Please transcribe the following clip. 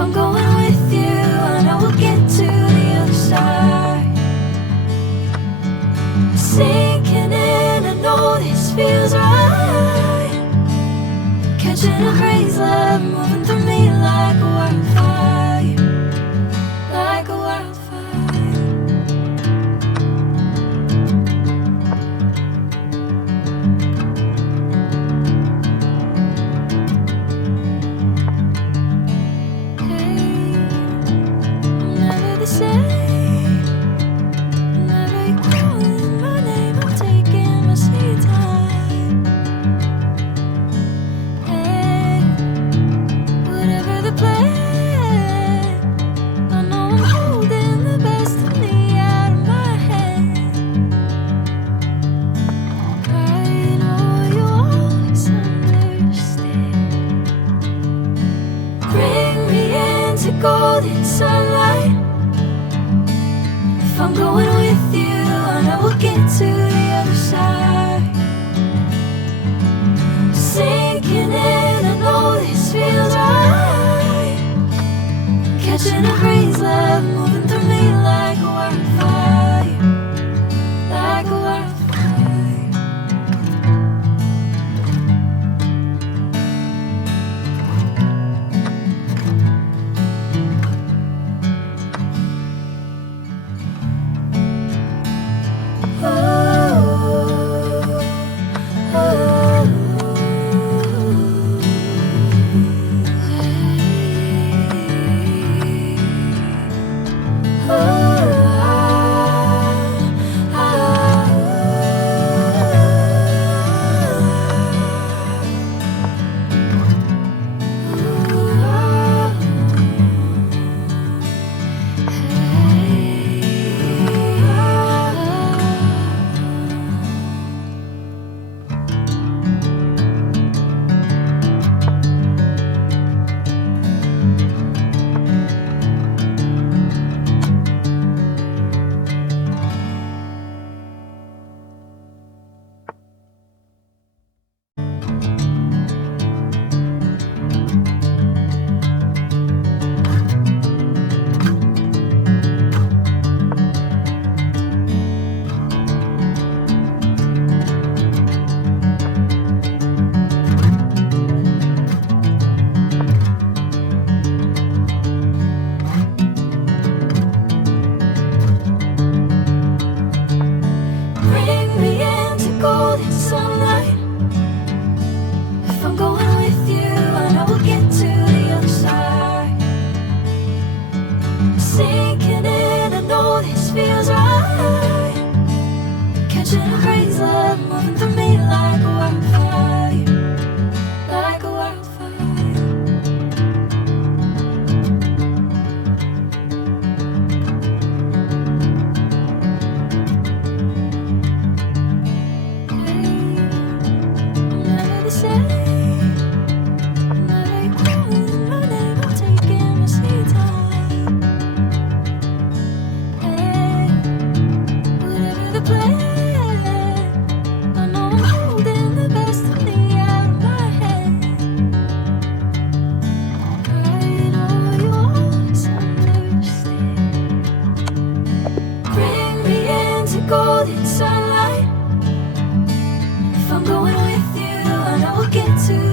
I'm going with you, I know we'll get to the other side. Sinking in, I know this feels right. Catching a crazy love, moving through me like a wildfire, like a wildfire. Golden sunlight. If I'm going with you, I know we'll get to the other side. Sinking in, I know this feels right. Catching a breeze, love moving through me like a wildfire, like a wildfire. Sinking in, I know this feels right. Catching a crazy love, moving through me like a wildfire, like a wildfire. I'm never the same. I'm never calling my name, I'm taking my sweet time. Golden sunlight. If I'm going with you, I know we'll get to